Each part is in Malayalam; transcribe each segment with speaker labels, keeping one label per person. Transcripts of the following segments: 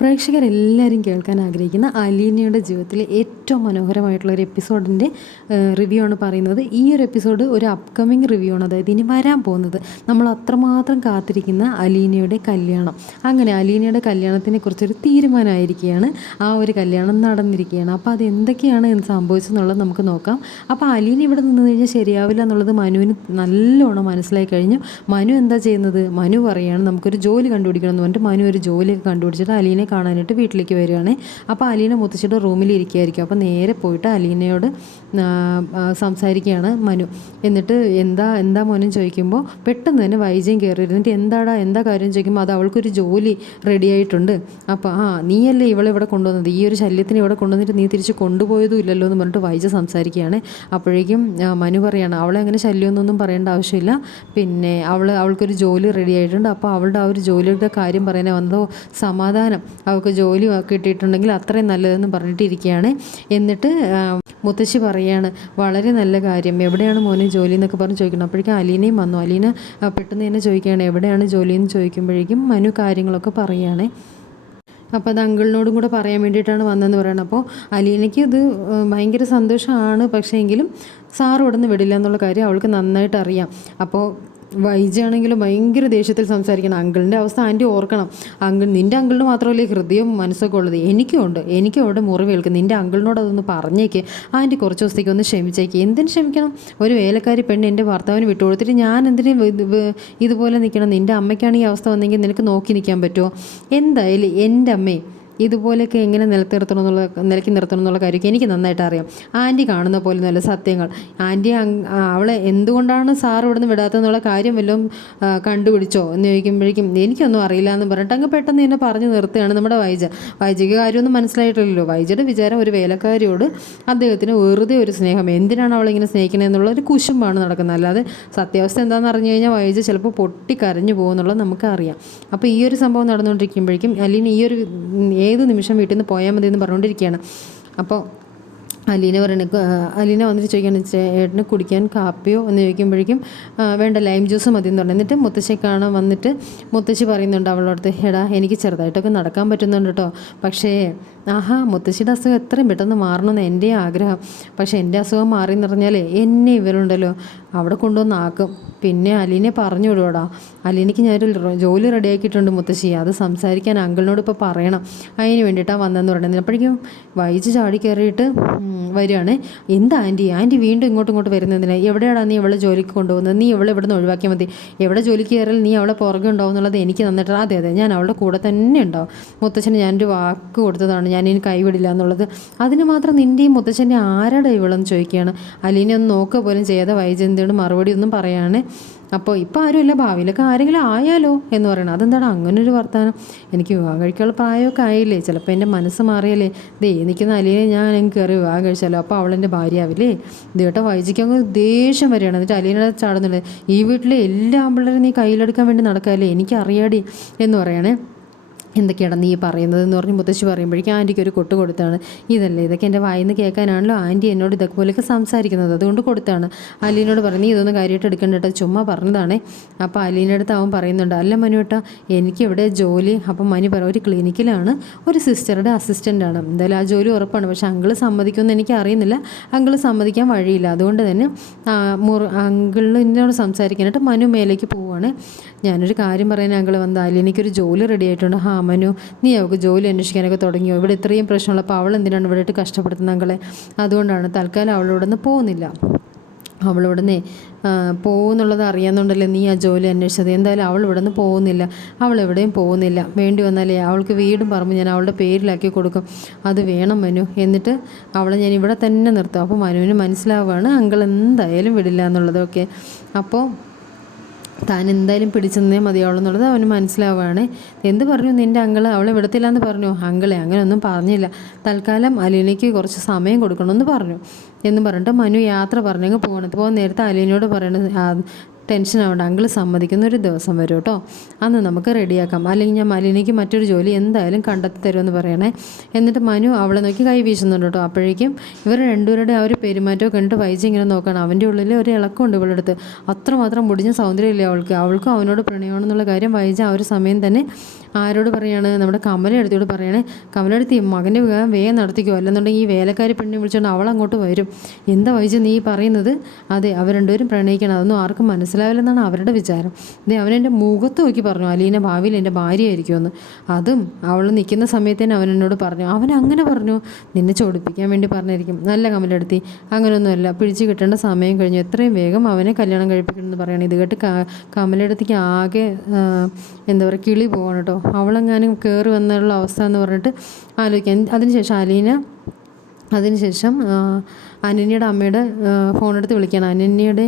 Speaker 1: പ്രേക്ഷകരെല്ലാവരും കേൾക്കാൻ ആഗ്രഹിക്കുന്ന അലീനയുടെ ജീവിതത്തിലെ ഏറ്റവും മനോഹരമായിട്ടുള്ള ഒരു എപ്പിസോഡിന്റെ റിവ്യൂ ആണ് പറയുന്നത്. ഈ ഒരു എപ്പിസോഡ് ഒരു അപ്കമിങ് റിവ്യൂ ആണ്. അതായത് ഇനി വരാൻ പോകുന്നത്. നമ്മൾ അത്രമാത്രം കാത്തിരിക്കുന്ന അലീനയുടെ കല്യാണം. അങ്ങനെ അലീനയുടെ കല്യാണത്തിനെ കുറിച്ചൊരു തീരുമാനമായിരിക്കുകയാണ്. ആ ഒരു കല്യാണം നടന്നിരിക്കുകയാണ്. അപ്പോൾ അത് എന്തൊക്കെയാണ് എന്ന് സംഭവിച്ചെന്നുള്ളത് നമുക്ക് നോക്കാം. അപ്പോൾ അലീന ഇവിടെ നിന്ന് കഴിഞ്ഞാൽ ശരിയാവില്ല എന്നുള്ളത് മനുവിന് നല്ലോണം മനസ്സിലായി കഴിഞ്ഞു. മനു എന്താ ചെയ്യുന്നത്? മനു പറയുകയാണ് നമുക്കൊരു ജോലി കണ്ടുപിടിക്കണം എന്ന് പറഞ്ഞിട്ട് മനു ഒരു ജോലിയൊക്കെ കണ്ടുപിടിച്ചിട്ട് അലീനെ കാണാനായിട്ട് വീട്ടിലേക്ക് വരികയാണ്. അപ്പോൾ അലീന മുത്തശ്ശിയുടെ റൂമിൽ ഇരിക്കുകയായിരിക്കും. അപ്പോൾ നേരെ പോയിട്ട് അലീനയോട് സംസാരിക്കുകയാണ് മനു. എന്നിട്ട് എന്താ എന്താ മോനും ചോദിക്കുമ്പോൾ പെട്ടെന്ന് തന്നെ വൈജയം കയറി എന്നിട്ട് എന്താടാ എന്താ കാര്യം? ചോദിക്കുമ്പോൾ അത് അവൾക്കൊരു ജോലി റെഡി ആയിട്ടുണ്ട്. അപ്പോൾ ആ നീയല്ലേ ഇവളെ ഇവിടെ കൊണ്ടുവന്നത്? ഈ ഒരു ശല്യത്തിന് ഇവിടെ കൊണ്ടുവന്നിട്ട് നീ തിരിച്ച് കൊണ്ടുപോയതും ഇല്ലല്ലോ എന്ന് പറഞ്ഞിട്ട് വൈജ സംസാരിക്കുകയാണ്. അപ്പോഴേക്കും മനു പറയാണ് അവളെ അങ്ങനെ ശല്യമൊന്നും പറയേണ്ട ആവശ്യമില്ല. പിന്നെ അവൾ അവൾക്കൊരു ജോലി റെഡി ആയിട്ടുണ്ട്. അപ്പോൾ അവളുടെ ആ ഒരു ജോലിയുടെ കാര്യം പറയാനേ വന്നതോ? സമാധാനം. അവൾക്ക് ജോലി കിട്ടിയിട്ടുണ്ടെങ്കിൽ അത്രയും നല്ലതെന്ന് പറഞ്ഞിട്ടിരിക്കുകയാണ് എന്നിട്ട് മുത്തശ്ശി പറയാണ് വളരെ നല്ല കാര്യം. എവിടെയാണ് മോനെ ജോലി എന്നൊക്കെ പറഞ്ഞ് ചോദിക്കണം അപ്പോഴേക്കും അലീനയും വന്നു. അലീന പെട്ടെന്ന് തന്നെ ചോദിക്കുകയാണ് എവിടെയാണ് ജോലി? എന്ന് ചോദിക്കുമ്പോഴേക്കും മനു കാര്യങ്ങളൊക്കെ പറയുകയാണേ അപ്പോൾ അത് അങ്കിളിനോടും കൂടെ പറയാൻ വേണ്ടിയിട്ടാണ് വന്നതെന്ന് പറയുന്നത്. അപ്പോൾ അലീനയ്ക്ക് ഇത് ഭയങ്കര സന്തോഷമാണ്. പക്ഷേ എങ്കിലും സാറ് ഇവിടെ നിന്ന് വിടില്ല എന്നുള്ള കാര്യം അവൾക്ക് നന്നായിട്ട് അറിയാം. അപ്പോൾ വൈജയാണെങ്കിലും ഭയങ്കര ദേഷ്യത്തിൽ സംസാരിക്കണം. അങ്കിളിന്റെ അവസ്ഥ ആന്റി ഓർക്കണം. അങ്കിൾ നിന്റെ അങ്കിളിന് മാത്രമല്ലേ ഹൃദയം മനസ്സൊക്കെ ഉള്ളത്? എനിക്കും ഉണ്ട്. എനിക്കും അവിടെ മുറിവേൽക്കും നിന്റെ അങ്കിളിനോട് അതൊന്ന് പറഞ്ഞേക്ക്. ആന്റി കുറച്ച് ദിവസത്തേക്ക് ഒന്ന് ക്ഷമിച്ചേക്ക്. എന്തിനു ക്ഷമിക്കണം? ഒരു വേലക്കാരി പെണ്ണ് എന്റെ ഭർത്താവിന് വിട്ടുകൊടുത്തിട്ട് ഞാൻ എന്തിനും ഇതുപോലെ നിൽക്കണം നിന്റെ അമ്മയ്ക്കാണ് ഈ അവസ്ഥ വന്നെങ്കിൽ നിനക്ക് നോക്കി നിൽക്കാൻ പറ്റുമോ? എന്തായാലും എന്റെ അമ്മേ ഇതുപോലെയൊക്കെ എങ്ങനെ നിലനിർത്തണം എന്നുള്ള നിലയ്ക്ക് നിർത്തണം എന്നുള്ള കാര്യമൊക്കെ എനിക്ക് നന്നായിട്ട് അറിയാം. ആന്റി കാണുന്ന പോലെ നല്ല സത്യങ്ങൾ. ആന്റി അവളെ എന്തുകൊണ്ടാണ് സാർ ഇവിടുന്ന് വിടാത്തതെന്നുള്ള കാര്യം വല്ലതും കണ്ടുപിടിച്ചോ എന്ന് ചോദിക്കുമ്പോഴേക്കും എനിക്കൊന്നും അറിയില്ല എന്ന് പറഞ്ഞിട്ട് അങ്ങ് പെട്ടെന്ന് തന്നെ പറഞ്ഞു നിർത്തുകയാണ് നമ്മുടെ വൈജ. വൈജയ്ക്ക് കാര്യമൊന്നും മനസ്സിലായിട്ടില്ലല്ലോ. വൈജയുടെ വിചാരം ഒരു വേലക്കാരിയോട് അദ്ദേഹത്തിന് വെറുതെ ഒരു സ്നേഹം. എന്തിനാണ് അവളിങ്ങനെ സ്നേഹിക്കുന്നത് എന്നുള്ള ഒരു കുശുമ്പാണ് നടക്കുന്നത്. അല്ലാതെ സത്യാവസ്ഥ എന്താണെന്ന് അറിഞ്ഞു കഴിഞ്ഞാൽ വൈജ ചിലപ്പോൾ പൊട്ടി കരഞ്ഞു പോകുന്നുള്ളത് നമുക്കറിയാം. അപ്പോൾ ഈ ഒരു സംഭവം നടന്നുകൊണ്ടിരിക്കുമ്പോഴേക്കും അല്ലെങ്കിൽ ഈ ഒരു ഏത് നിമിഷം വീട്ടിൽ നിന്ന് പോയാൽ മതി എന്ന് പറഞ്ഞുകൊണ്ടിരിക്കുകയാണ്. അപ്പോൾ അലീന പറയണ അലീന വന്നിട്ട് ചോദിക്കുകയാണ് ചേട്ടന് കുടിക്കാൻ കാപ്പിയോ? എന്ന് ചോദിക്കുമ്പോഴേക്കും വേണ്ട ലൈം ജ്യൂസ് മതി എന്ന് പറഞ്ഞു. എന്നിട്ട് മുത്തശ്ശി കാണാൻ വന്നിട്ട് മുത്തശ്ശി പറയുന്നുണ്ട് അവളോടത്ത് എടാ എനിക്ക് ചെറുതായിട്ടൊക്കെ നടക്കാൻ പറ്റുന്നുണ്ട് കേട്ടോ പക്ഷേ ആഹാ മുത്തശ്ശിയുടെ അസുഖം എത്രയും പെട്ടെന്ന് മാറണമെന്ന് എന്റെ ആഗ്രഹം. പക്ഷെ എന്റെ അസുഖം മാറി എന്ന് പറഞ്ഞാൽ എന്നെ ഇവരുണ്ടല്ലോ. അവിടെ കൊണ്ടുവന്ന് ആക്കും. പിന്നെ അലീനെ പറഞ്ഞു വിടുവാടാ. അലീനയ്ക്ക് ഞാനൊരു ജോലി റെഡിയാക്കിയിട്ടുണ്ട് മുത്തശ്ശി. അത് സംസാരിക്കാൻ അങ്കിളിനോട് ഇപ്പോൾ പറയണം. അതിന് വേണ്ടിയിട്ടാണ് വന്നതെന്ന് പറയുന്നത് അപ്പോഴേക്കും വൈജ് ചാടി കയറിയിട്ട് വരികയാണ്. എന്താ ആന്റി? ആന്റി വീണ്ടും ഇങ്ങോട്ടും ഇങ്ങോട്ട് വരുന്നതിന്? എവിടെയാണ് നീ ഇവളെ ജോലിക്ക് കൊണ്ടുപോകുന്നത്? നീ ഇവളെ ഇവിടെ നിന്ന് ഒഴിവാക്കിയാൽ മതി. എവിടെ ജോലിക്ക് കയറിയാൽ നീ അവളെ പുറകെ ഉണ്ടാവും എന്നുള്ളത് എനിക്ക് നന്നായിട്ട് അതെ അതെ ഞാൻ അവളുടെ കൂടെ തന്നെ ഉണ്ടാവും. മുത്തച്ഛന് ഞാനൊരു വാക്ക് കൊടുത്തതാണ്. ഞാൻ ഇനി കൈവിടില്ല എന്നുള്ളത്. അതിന് മാത്രം നിന്റെയും മുത്തച്ഛന്റെ ആരുടെ ഇവളെന്ന് ചോദിക്കുകയാണ്. അലീനെ ഒന്ന് നോക്കുക പോലും ചെയ്യാതെ വൈജയന്തിയോട് മറുപടി ഒന്നും പറയാണ്. അപ്പോൾ ഇപ്പോൾ ആരുമില്ല ഭാവിയിലൊക്കെ ആരെങ്കിലും ആയാലോ എന്ന് പറയണം. അതെന്താണ് അങ്ങനൊരു വർത്തമാനം എനിക്ക് വിവാഹം കഴിക്കാനുള്ള പ്രായമൊക്കെ ആയില്ലേ? ചിലപ്പോൾ എന്റെ മനസ്സ് മാറിയല്ലേ? ദേ നിൽക്കുന്ന അലീനെ ഞാൻ എനിക്ക് കയറി വിവാഹം കഴിച്ചാലോ? അപ്പോൾ അവളെന്റെ ഭാര്യയാവില്ലേ? ദേട്ടോ വൈജിക്ക് അങ്ങ് ദേഷ്യം വരികയാണ്. എന്നിട്ട് അലീനയുടെ ചാടുന്നുണ്ട്. ഈ വീട്ടിലെ എല്ലാ ആമ്പിള്ളേരും നീ കയ്യിലെടുക്കാൻ വേണ്ടി നടക്കാല്ലേ? എനിക്കറിയാടി എന്ന് പറയണേ. എന്തൊക്കെയാണ് നീ പറയുന്നത് എന്ന് പറഞ്ഞ് മുത്തശ്ശി പറയുമ്പോഴേക്കും ആന്റിക്ക് ഒരു കൊട്ട് കൊടുത്താണ്. ഇതല്ലേ? ഇതൊക്കെ എന്റെ വായിന്ന് കേൾക്കാനാണല്ലോ ആന്റി എന്നോട് ഇതൊക്കെ പോലെയൊക്കെ സംസാരിക്കുന്നത്. അതുകൊണ്ട് കൊടുത്താണ്. അലീനോട് പറഞ്ഞു നീ ഇതൊന്നും കാര്യമായിട്ട് എടുക്കേണ്ട കേട്ടോ ചുമ്മാ പറഞ്ഞതാണേ. അപ്പോൾ അലീന്റെ അടുത്ത് അവൻ പറയുന്നുണ്ട് അല്ല മനുവേട്ടാ എനിക്ക് ഇവിടെ ജോലി അപ്പം മനു പറ ഒരു ക്ലിനിക്കിലാണ്. ഒരു സിസ്റ്ററുടെ അസിസ്റ്റന്റാണ് എന്തായാലും ആ ജോലി ഉറപ്പാണ്. പക്ഷേ അങ്കിൾ സമ്മതിക്കുമെന്ന് എനിക്ക് അറിയുന്നില്ല. അങ്കിൾ സമ്മതിക്കാൻ വഴിയില്ല. അതുകൊണ്ട് തന്നെ മുറി അങ്കിളിനോട് സംസാരിക്കാനായിട്ട് മനു മേലേക്ക് പോവുകയാണ് ഞാനൊരു കാര്യം പറയാൻ ഞങ്ങൾ വന്നാൽ എനിക്കൊരു ജോലി റെഡി ആയിട്ടുണ്ട്. ഹാ മനു നീ അവൾക്ക് ജോലി അന്വേഷിക്കാനൊക്കെ തുടങ്ങിയോ? ഇവിടെ ഇത്രയും പ്രശ്നമുള്ളപ്പോൾ അവൾ എന്തിനാണ് ഇവിടെ കഷ്ടപ്പെടുത്തുന്നത് അങ്കളെ? അതുകൊണ്ടാണ് തൽക്കാലം അവളോട് നിന്ന് പോകുന്നില്ല. അവളിവിടെ നിന്ന് പോകുന്നുള്ളത് അറിയാമെന്നുണ്ടല്ലേ നീ ആ ജോലി അന്വേഷിച്ചത്? എന്തായാലും അവൾ ഇവിടെ നിന്ന് പോകുന്നില്ല. അവൾ എവിടെയും പോകുന്നില്ല. വേണ്ടി വന്നാലേ അവൾക്ക് വീടും പറമ്പ് ഞാൻ അവളുടെ പേരിലാക്കി കൊടുക്കും. അത് വേണം മനു. എന്നിട്ട് അവളെ ഞാൻ ഇവിടെ തന്നെ നിർത്തും. അപ്പോൾ മനുവിന് മനസ്സിലാവുകയാണ് അങ്കിൾ എന്തായാലും വിടില്ല എന്നുള്ളതൊക്കെ. അപ്പോൾ താൻ എന്തായാലും പിടിച്ചെന്നേ മതിയാവുള്ളൂ എന്നുള്ളത് അവന് മനസ്സിലാവുകയാണ്. എന്ത് പറഞ്ഞു? നിന്റെ അങ്കൾ അവളെ വിടത്തില്ല എന്ന് പറഞ്ഞു. അങ്കിളെ അങ്ങനെയൊന്നും പറഞ്ഞില്ല. തൽക്കാലം അലീനയ്ക്ക് കുറച്ച് സമയം കൊടുക്കണമെന്ന് പറഞ്ഞു. എന്ന് പറഞ്ഞിട്ട് മനു യാത്ര പറഞ്ഞങ്ങ് പോകണം ഇപ്പോൾ നേരത്തെ അലീനയോട് പറയണത് ടെൻഷൻ ആവേണ്ട. അങ്കിൾ സമ്മതിക്കുന്ന ഒരു ദിവസം വരും കേട്ടോ. അന്ന് നമുക്ക് റെഡിയാക്കാം. അല്ലെങ്കിൽ ഞാൻ മലിനിക്ക് മറ്റൊരു ജോലി എന്തായാലും കണ്ടെത്തി തരുമെന്ന് പറയണേ. എന്നിട്ട് മനു അവളെ നോക്കി കൈ വീശുന്നുണ്ട് കേട്ടോ. അപ്പോഴേക്കും ഇവർ രണ്ടുപേരുടെ ആ ഒരു പെരുമാറ്റമൊക്കെ കണ്ടിട്ട് വൈജി ഇങ്ങനെ നോക്കണം. അവന്റെ ഉള്ളിൽ ഒരു ഇളക്കമുണ്ട് ഇവളുടെ അടുത്ത്. അത്രമാത്രം മുടിഞ്ഞ സൗന്ദര്യമില്ല അവൾക്ക്? അവൾക്കും അവനോട് പ്രണയമാണെന്നുള്ള കാര്യം വൈജ ആ ഒരു സമയം തന്നെ ആരോട് പറയാണ്? നമ്മുടെ കമലടുത്തോട് പറയാണ് കമലടുത്ത് മകന്റെ വിവാഹം വേഗം നടത്തിക്കോ. അല്ലെന്നുണ്ടെങ്കിൽ ഈ വേലക്കാരി പെണ്ണിനെ വിളിച്ചുകൊണ്ട് അവൾ അങ്ങോട്ട് വരും. എന്താ വൈജു നീ പറയുന്നത്? അതെ അവർ രണ്ടുപേരും പ്രണയിക്കണം. അതൊന്നും ആർക്കും മനസ്സിലാവില്ലെന്നാണ് അവരുടെ വിചാരം. ഇതേ അവനെന്റെ മുഖത്ത് നോക്കി പറഞ്ഞു അലീന ഭാവിയിൽ എന്റെ ഭാര്യയായിരിക്കുമെന്ന്. അതും അവൾ നിൽക്കുന്ന സമയത്ത് തന്നെ അവൻ എന്നോട് പറഞ്ഞു അവൻ അങ്ങനെ പറഞ്ഞു. നിന്നെ ചോടിപ്പിക്കാൻ വേണ്ടി പറഞ്ഞിരിക്കും നല്ല കമലെടുത്തി. അങ്ങനെയൊന്നുമല്ല പിടിച്ചു കിട്ടേണ്ട സമയം കഴിഞ്ഞു. എത്രയും വേഗം അവനെ കല്യാണം കഴിപ്പിക്കണമെന്ന് പറയണം. ഇത് കേട്ട് കമലെടുത്തേക്ക് ആകെ എന്താ പറയുക കിളി പോകണം കേട്ടോ. അവളെങ്ങാനും കയറി വന്നുള്ള അവസ്ഥ എന്ന് പറഞ്ഞിട്ട് ആലോചിക്കാം. അതിനുശേഷം അലീന അതിനുശേഷം അനന്യയുടെ അമ്മയുടെ ഫോൺ ഫോണെടുത്ത് വിളിക്കുകയാണ്. അനന്യയുടെ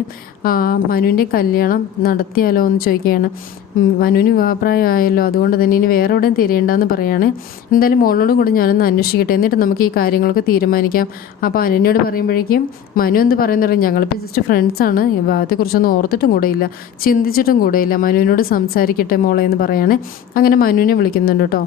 Speaker 1: മനുവിന്റെ കല്യാണം നടത്തിയാലോ എന്ന് ചോദിക്കുകയാണ്. മനുവിന് വിവാഹപ്രായമായല്ലോ. അതുകൊണ്ട് തന്നെ ഇനി വേറെ എവിടെയും തിരയേണ്ടെന്ന് പറയുകയാണ് എന്തായാലും മോളോടും കൂടി ഞാനൊന്ന് അന്വേഷിക്കട്ടെ. എന്നിട്ട് നമുക്ക് ഈ കാര്യങ്ങളൊക്കെ തീരുമാനിക്കാം. അപ്പോൾ അനന്യയോട് പറയുമ്പോഴേക്കും മനു എന്ത് പറയുന്നത് ഞങ്ങളിപ്പോൾ ജസ്റ്റ് ഫ്രണ്ട്സാണ് വിവാഹത്തെക്കുറിച്ചൊന്നും ഓർത്തിട്ടും കൂടെയില്ല ചിന്തിച്ചിട്ടും കൂടെയില്ല മനുവിനോട് സംസാരിക്കട്ടെ മോളെ എന്ന് പറയുകയാണ് അങ്ങനെ മനുവിനെ വിളിക്കുന്നുണ്ട് കേട്ടോ.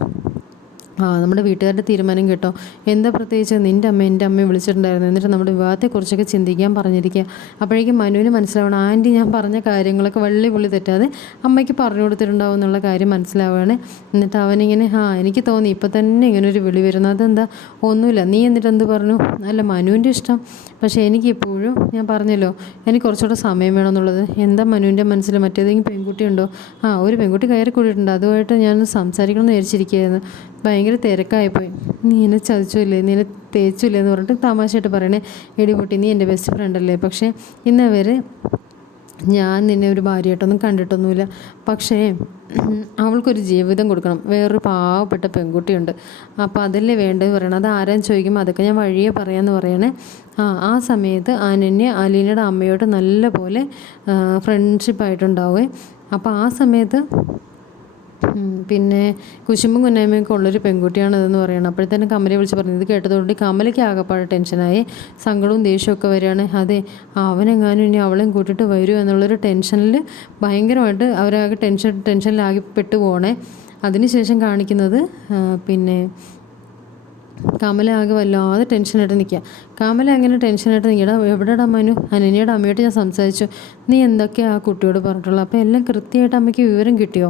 Speaker 1: ആ നമ്മുടെ വീട്ടുകാരുടെ തീരുമാനം കേട്ടോ. എന്താ പ്രത്യേകിച്ച്? നിന്റെ അമ്മ എന്റെ അമ്മയെ വിളിച്ചിട്ടുണ്ടായിരുന്നു. എന്നിട്ട് നമ്മുടെ വിവാഹത്തെക്കുറിച്ചൊക്കെ ചിന്തിക്കാൻ പറഞ്ഞിരിക്കുക. അപ്പോഴേക്കും മനുവിന് മനസ്സിലാവണം ആന്റി ഞാൻ പറഞ്ഞ കാര്യങ്ങളൊക്കെ വള്ളി പുള്ളി തെറ്റാതെ അമ്മയ്ക്ക് പറഞ്ഞു കൊടുത്തിട്ടുണ്ടാവും എന്നുള്ള കാര്യം മനസ്സിലാവുകയാണ്. എന്നിട്ട് അവനിങ്ങനെ ആ എനിക്ക് തോന്നി ഇപ്പം തന്നെ ഇങ്ങനെ ഒരു വിളി വരുന്നു. അതെന്താ? ഒന്നുമില്ല. നീ എന്നിട്ട് എന്ത് പറഞ്ഞു? അല്ല മനുവിന്റെ ഇഷ്ടം. പക്ഷേ എനിക്ക് എപ്പോഴും ഞാൻ പറഞ്ഞല്ലോ എനിക്ക് കുറച്ചുകൂടെ സമയം വേണമെന്നുള്ളത് എന്താ മനുവിന്റെ മനസ്സിൽ മറ്റേതെങ്കിലും പെൺകുട്ടിയുണ്ടോ? ആ ഒരു പെൺകുട്ടി കയറി കൂടിയിട്ടുണ്ട് അതുമായിട്ട് ഞാൻ സംസാരിക്കണമെന്ന് വിചാരിച്ചിരിക്കുകയായിരുന്നു. ഭയങ്കര തിരക്കായിപ്പോയി. നീ എന്നെ ചതിച്ചില്ലേ? നീ എന്നെ തേച്ചില്ലേ? എന്ന് പറഞ്ഞിട്ട് തമാശയായിട്ട് പറയണേ എടി പൊട്ടി നീ എന്റെ ബെസ്റ്റ് ഫ്രണ്ട് അല്ലേ? പക്ഷേ ഇന്നവരെ ഞാൻ നിന്നെ ഒരു ഭാര്യയായിട്ടൊന്നും കണ്ടിട്ടൊന്നുമില്ല. പക്ഷേ അവൾക്കൊരു ജീവിതം കൊടുക്കണം. വേറൊരു പാവപ്പെട്ട പെൺകുട്ടിയുണ്ട്. അപ്പോൾ അതല്ലേ വേണ്ടത് പറയണം. അത് ആരാന്ന് ചോദിക്കുമ്പോൾ അതൊക്കെ ഞാൻ വഴിയെ പറയാമെന്ന് പറയണേ. ആ ആ സമയത്ത് അനന്യ അലീനയുടെ അമ്മയോട് നല്ല പോലെ ഫ്രണ്ട്ഷിപ്പായിട്ടുണ്ടാവേ അപ്പോൾ ആ സമയത്ത് പിന്നെ കുശുമ്പും കുന്നായ്മയൊക്കെ ഉള്ളൊരു പെൺകുട്ടിയാണ് ഇതെന്ന് പറയണം അപ്പോഴത്തേനും കമലയെ വിളിച്ച് പറഞ്ഞു ഇത് കേട്ടതുകൊണ്ട് കമലയ്ക്ക് ആകെപ്പാടെ ടെൻഷനായി. സങ്കടവും ദേഷ്യമൊക്കെ വരികയാണ്. അതെ അവനെങ്ങാനും ഇനി അവളെയും കൂട്ടിയിട്ട് വരുമോ എന്നുള്ളൊരു ടെൻഷനിൽ ഭയങ്കരമായിട്ട് അവരാകെ ടെൻഷൻ ടെൻഷനിലാകി പെട്ടു പോകണേ അതിനുശേഷം കാണിക്കുന്നത് പിന്നെ കമല ആകെ വല്ലാതെ ടെൻഷനായിട്ട് നിൽക്കുക. കമല അങ്ങനെ ടെൻഷനായിട്ട് നിൽക്കടാ എവിടെടാ മനു? അനനിയുടെ അമ്മയോട് ഞാൻ സംസാരിച്ചു. നീ എന്തൊക്കെയാ ആ കുട്ടിയോട് പറഞ്ഞിട്ടുള്ളത്? അപ്പോൾ എല്ലാം കൃത്യമായിട്ട് അമ്മയ്ക്ക് വിവരം കിട്ടിയോ?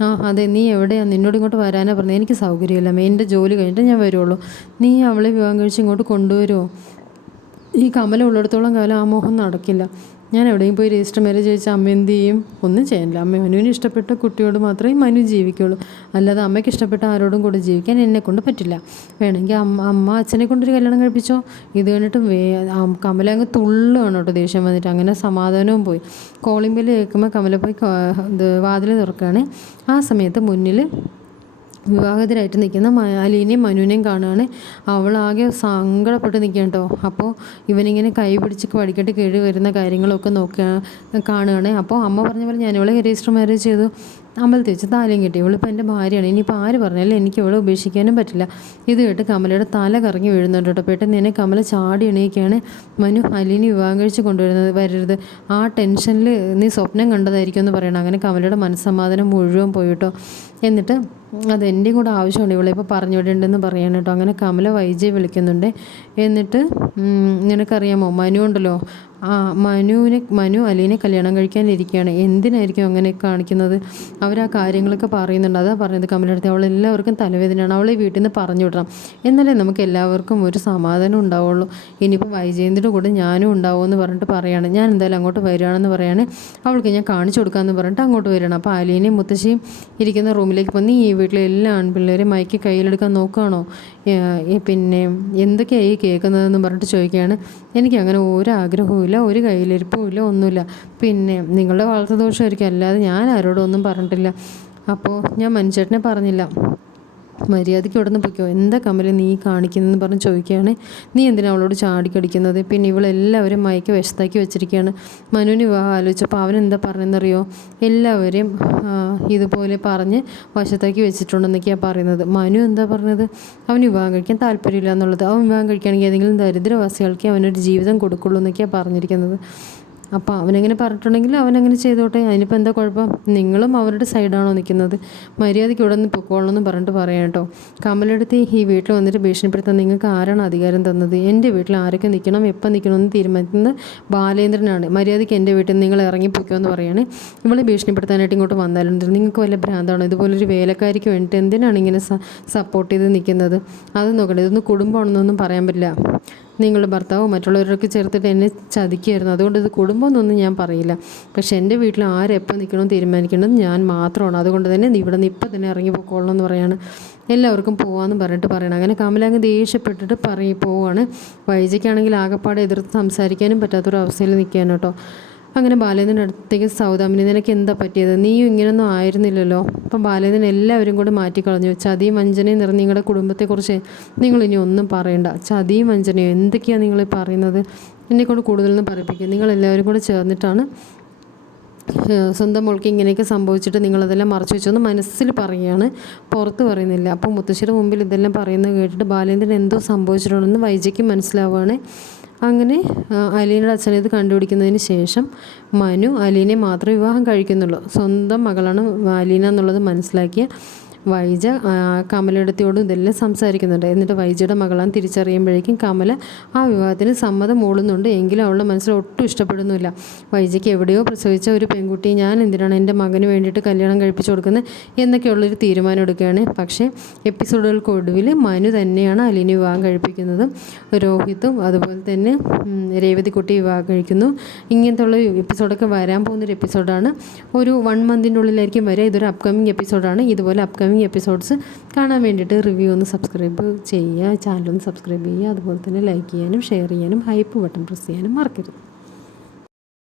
Speaker 1: ആ അതെ നീ എവിടെയാണ് നിന്നോട് ഇങ്ങോട്ട് വരാനാ പറഞ്ഞത്. എനിക്ക് സൗകര്യമില്ല. എന്റെ ജോലി കഴിഞ്ഞിട്ട് ഞാൻ വരുള്ളൂ നീ അവളെ വിവാഹം കഴിച്ച് ഇങ്ങോട്ട് കൊണ്ടുവരുമോ ഈ കമല ഉള്ളിടത്തോളം കാലം ആ മോഹം നടക്കില്ല. ഞാൻ എവിടെയും പോയി രജിസ്റ്റർ മാരേജ് ചോദിച്ചാൽ അമ്മ എന്ത് ചെയ്യും? ഒന്നും ചെയ്യാനില്ല അമ്മ മനുവിന് ഇഷ്ടപ്പെട്ട കുട്ടിയോട് മാത്രമേ മനു ജീവിക്കുള്ളൂ. അല്ലാതെ അമ്മയ്ക്ക് ഇഷ്ടപ്പെട്ട ആരോടും കൂടെ ജീവിക്കാൻ എന്നെ കൊണ്ട് പറ്റില്ല. വേണമെങ്കിൽ അമ്മ അമ്മ അച്ഛനെ കൊണ്ടൊരു കല്യാണം കഴിപ്പിച്ചോ? ഇത് കഴിഞ്ഞിട്ട് വേ കമല അങ്ങ് തുള്ളുകയാണ് കേട്ടോ ദേഷ്യം വന്നിട്ട്. അങ്ങനെ സമാധാനവും പോയി. കോളിംഗ് ബെല്ല് കേൾക്കുമ്പോൾ കമല പോയി ഇത് വാതിൽ തുറക്കുകയാണ് ആ സമയത്ത് മുന്നിൽ വിവാഹിതരായിട്ട് നിൽക്കുന്ന മ- അലീനയും മനുവിനെയും കാണുകയാണ്. അവളാകെ സങ്കടപ്പെട്ട് നിൽക്കുകയാണ് കേട്ടോ. അപ്പോൾ ഇവനിങ്ങനെ കൈ പിടിച്ച് വടിക്കെട്ട് കീഴ് വരുന്ന കാര്യങ്ങളൊക്കെ നോക്കുക കാണുകയാണ്. അപ്പോൾ അമ്മ പറഞ്ഞ പോലെ ഞാൻ ഇവളെ രജിസ്റ്റർ മാരേജ് ചെയ്തു. അമ്പലത്തിൽ വെച്ച് താലിയും കിട്ടി. ഇവളിപ്പോൾ എന്റെ ഭാര്യയാണ്. ഇനിയിപ്പോൾ ആര് പറഞ്ഞാലും എനിക്ക് ഇവളെ ഉപേക്ഷിക്കാനും പറ്റില്ല. ഇത് കേട്ട് കമലയുടെ തല കറങ്ങി വീഴുന്നുണ്ട് കേട്ടോ. പെട്ടെന്ന് തന്നെ കമല ചാടി എണീക്കുകയാണ് മനു അലീനെ വിവാഹം കഴിച്ച് കൊണ്ടുവരുന്നത് വരരുത്. ആ ടെൻഷനിൽ നീ സ്വപ്നം കണ്ടതായിരിക്കും എന്ന് പറയണം. അങ്ങനെ കമലയുടെ മനസ്സമാധാനം മുഴുവൻ പോയിട്ടോ എന്നിട്ട് അത് എന്റെയും കൂടെ ആവശ്യമുണ്ട്. ഇവളെ ഇപ്പോൾ പറഞ്ഞു വിടേണ്ടെന്ന് കേട്ടോ. അങ്ങനെ കമല വൈജയെ വിളിക്കുന്നുണ്ട്. എന്നിട്ട് നിനക്കറിയാമോ? മനു ഉണ്ടല്ലോ. ആ മനുവിനെ മനു അലീനെ കല്യാണം കഴിക്കാനിരിക്കുകയാണ്. എന്തിനായിരിക്കും അങ്ങനെ കാണിക്കുന്നത്? അവർ ആ കാര്യങ്ങളൊക്കെ പറയുന്നുണ്ട്. അതാ പറഞ്ഞത് കമലെടുത്ത്. അവൾ എല്ലാവർക്കും തലവേദനയാണ്. അവളെ വീട്ടിൽ നിന്ന് പറഞ്ഞു വിടണം എന്നാലേ നമുക്ക് എല്ലാവർക്കും ഒരു സമാധാനം ഉണ്ടാവുള്ളൂ. ഇനിയിപ്പോൾ വൈജയന്തിന്റെ കൂടെ ഞാനും ഉണ്ടാവുമെന്ന് പറഞ്ഞിട്ട് പറയാണ്. ഞാൻ എന്തായാലും അങ്ങോട്ട് വരികയാണെന്ന് പറയാണ്. അവൾക്ക് ഞാൻ കാണിച്ചു കൊടുക്കാമെന്ന് പറഞ്ഞിട്ട് അങ്ങോട്ട് വരികയാണ്. അപ്പോൾ അലീനയും മുത്തശ്ശിയും ഇരിക്കുന്ന റൂമിലേക്ക് വന്ന് ഈ വീട്ടിലെ എല്ലാ ആൺപിള്ളേരെയും മയക്കി കയ്യിലെടുക്കാൻ നോക്കുകയാണോ? പിന്നെ എന്തൊക്കെയായി കേൾക്കുന്നതെന്ന് പറഞ്ഞിട്ട് ചോദിക്കുകയാണ്. എനിക്ക് അങ്ങനെ ഒരു ആഗ്രഹവും ഇല്ല ഒരു കയ്യിലിരിപ്പും ഇല്ല ഒന്നുമില്ല. പിന്നെ നിങ്ങളുടെ വളർത്തു ദോഷമായിരിക്കും. അല്ലാതെ ഞാൻ ആരോടും ഒന്നും പറഞ്ഞിട്ടില്ല. അപ്പോൾ ഞാൻ മനുഷ്യട്ടനെ പറഞ്ഞില്ല. മര്യാദയ്ക്ക് ഇവിടെ നിന്ന് പൊയ്ക്കോ? എന്താ കമല നീ കാണിക്കുന്നതെന്ന് പറഞ്ഞ് ചോദിക്കുകയാണ്. നീ എന്തിനാ അവളോട് ചാടിക്കടിക്കുന്നത്? പിന്നെ ഇവളെല്ലാവരും മയക്ക് വശത്താക്കി വെച്ചിരിക്കുകയാണ്. മനുവിന് വിവാഹം ആലോചിച്ചപ്പോൾ അവൻ എന്താ പറഞ്ഞെന്നറിയോ എല്ലാവരെയും ഇതുപോലെ പറഞ്ഞ് വശത്താക്കി വെച്ചിട്ടുണ്ടെന്നൊക്കെയാണ് പറയുന്നത്. മനു എന്താ പറഞ്ഞത്? അവൻ വിവാഹം കഴിക്കാൻ താല്പര്യമില്ല എന്നുള്ളത്. അവൻ വിവാഹം കഴിക്കുകയാണെങ്കിൽ ഏതെങ്കിലും ദരിദ്രവാസികൾക്ക് അവനൊരു ജീവിതം കൊടുക്കുള്ളൂ എന്നൊക്കെയാണ് പറഞ്ഞിരിക്കുന്നത്. അപ്പോൾ അവനങ്ങനെ പറഞ്ഞിട്ടുണ്ടെങ്കിൽ അവനങ്ങനെ ചെയ്തോട്ടെ. അതിനിപ്പോൾ എന്താ കുഴപ്പം? നിങ്ങളും അവരുടെ സൈഡാണോ നിൽക്കുന്നത് മര്യാദയ്ക്ക് ഇവിടെ നിന്ന് പൊക്കോളണമെന്ന് പറഞ്ഞിട്ട് പറയാം കേട്ടോ. കമലെടുത്ത് ഈ വീട്ടിൽ വന്നിട്ട് ഭീഷണിപ്പെടുത്താൻ നിങ്ങൾക്ക് ആരാണ് അധികാരം തന്നത്? എന്റെ വീട്ടിൽ ആരൊക്കെ നിൽക്കണം? എപ്പോൾ നിൽക്കണമെന്ന് തീരുമാനിക്കുന്നത് ബാലേന്ദ്രനാണ്. മര്യാദയ്ക്ക് എന്റെ വീട്ടിൽ നിങ്ങൾ നിങ്ങൾ ഇറങ്ങിപ്പോയിക്കോന്ന് പറയാണ്. ഇവളെ ഭീഷണിപ്പെടുത്താനായിട്ട് ഇങ്ങോട്ട് വന്നാലും നിങ്ങൾക്ക് വല്ല ഭ്രാന്താണോ? ഇതുപോലൊരു വേലക്കാരിക്ക് വേണ്ടിയിട്ട് എന്തിനാണ് ഇങ്ങനെ സപ്പോർട്ട് ചെയ്ത് നിൽക്കുന്നത് അത് നോക്കണ്ടേ. ഇതൊന്നും കുടുംബമാണെന്നൊന്നും പറയാൻ പറ്റില്ല. നിങ്ങളുടെ ഭർത്താവോ മറ്റുള്ളവരൊക്കെ ചേർത്തിട്ട് എന്നെ ചതിക്കുമായിരുന്നു അതുകൊണ്ട് ഇത് കുടുംബം എന്നൊന്നും ഞാൻ പറയില്ല. പക്ഷെ എന്റെ വീട്ടിൽ ആരെപ്പോൾ നിൽക്കണമെന്ന് തീരുമാനിക്കേണ്ടത് ഞാൻ മാത്രമാണ്. അതുകൊണ്ട് തന്നെ ഇവിടെ നിന്ന് ഇപ്പം തന്നെ ഇറങ്ങി പോയിക്കോളണം എന്ന് പറയാണ്. എല്ലാവർക്കും പോകാമെന്ന് പറഞ്ഞിട്ട് പറയണം. അങ്ങനെ കമലങ്ങ് ദേഷ്യപ്പെട്ടിട്ട് പറയും പോവാണ്. വൈജയ്ക്കാണെങ്കിൽ ആകെപ്പാടെ എതിർത്ത് സംസാരിക്കാനും പറ്റാത്തൊരു അവസ്ഥയിൽ നിൽക്കുകയാണ് കേട്ടോ. അങ്ങനെ ബാലേന്ദ്രന്റെ അടുത്തേക്ക് സൗദാമിനി നിനക്ക് എന്താ പറ്റിയത്? നീയും ഇങ്ങനൊന്നും ആയിരുന്നില്ലല്ലോ. അപ്പം ബാലേന്ദ്രൻ എല്ലാവരും കൂടെ മാറ്റിക്കളഞ്ഞു. ചതിയും വഞ്ചനയും നിറഞ്ഞ നിങ്ങളുടെ കുടുംബത്തെക്കുറിച്ച് നിങ്ങൾ ഇനി ഒന്നും പറയണ്ട. ചതിയും വഞ്ചനയും എന്തൊക്കെയാണ് നിങ്ങൾ പറയുന്നത്? എന്നെക്കൊണ്ട് കൂടുതലൊന്നും നിങ്ങൾ എല്ലാവരും കൂടെ ചേർന്നിട്ടാണ് സ്വന്തം മോൾക്ക് ഇങ്ങനെയൊക്കെ സംഭവിച്ചിട്ട് നിങ്ങളതെല്ലാം മറച്ചു വെച്ചൊന്ന് മനസ്സിൽ പറയുകയാണ്. പുറത്ത് പറയുന്നില്ല. അപ്പോൾ മുത്തശ്ശിയുടെ മുമ്പിൽ ഇതെല്ലാം പറയുന്നത് കേട്ടിട്ട് ബാലേന്ദ്രൻ എന്തോ സംഭവിച്ചിട്ടുണ്ടെന്ന് വൈജയ്ക്ക് മനസ്സിലാവുകയാണ്. അങ്ങനെ അലീനയുടെ അച്ഛനെ ഇത് കണ്ടുപിടിക്കുന്നതിന് ശേഷം മനു അലീനെ മാത്രമേ വിവാഹം കഴിക്കുന്നുള്ളൂ. സ്വന്തം മകളാണ് അലീന എന്നുള്ളത് മനസ്സിലാക്കിയ വൈജ കമലയിടത്തിയോടും ഇതെല്ലാം സംസാരിക്കുന്നുണ്ട്. എന്നിട്ട് വൈജയുടെ മകളാൻ തിരിച്ചറിയുമ്പോഴേക്കും കമല ആ വിവാഹത്തിന് സമ്മതം മൂളുന്നുണ്ട്. എങ്കിലും അവളുടെ മനസ്സിൽ ഒട്ടും ഇഷ്ടപ്പെടുന്നില്ല വൈജയ്ക്ക് എവിടെയോ പ്രസവിച്ച ഒരു പെൺകുട്ടിയെ ഞാൻ എന്തിനാണ് എന്റെ മകന് വേണ്ടിയിട്ട് കല്യാണം കഴിപ്പിച്ചു കൊടുക്കുന്നത് എന്നൊക്കെയുള്ളൊരു തീരുമാനം എടുക്കുകയാണ്. പക്ഷേ എപ്പിസോഡുകൾക്ക് ഒടുവിൽ മനു തന്നെയാണ് അലിനെ വിവാഹം കഴിപ്പിക്കുന്നത്. രോഹിത്തും അതുപോലെ തന്നെ രേവതിക്കുട്ടി വിവാഹം കഴിക്കുന്നു. ഇങ്ങനത്തെ ഉള്ള എപ്പിസോഡൊക്കെ വരാൻ പോകുന്നൊരു എപ്പിസോഡാണ്. ഒരു വൺ മന്തിന്റെ ഉള്ളിലായിരിക്കും വരിക. ഇതൊരു അപ്കമിങ് എപ്പിസോഡാണ്. ഇതുപോലെ അപ്കമിങ് അപ്കമിങ് എപ്പിസോഡ്സ് കാണാൻ വേണ്ടിയിട്ട് റിവ്യൂ ഒന്ന് സബ്സ്ക്രൈബ് ചെയ്യുക ചാനൽ ഒന്ന് സബ്സ്ക്രൈബ് ചെയ്യുക അതുപോലെ തന്നെ ലൈക്ക് ചെയ്യാനും ഷെയർ ചെയ്യാനും ഹൈപ്പ് ബട്ടൺ പ്രസ് ചെയ്യാനും മറക്കരുത്.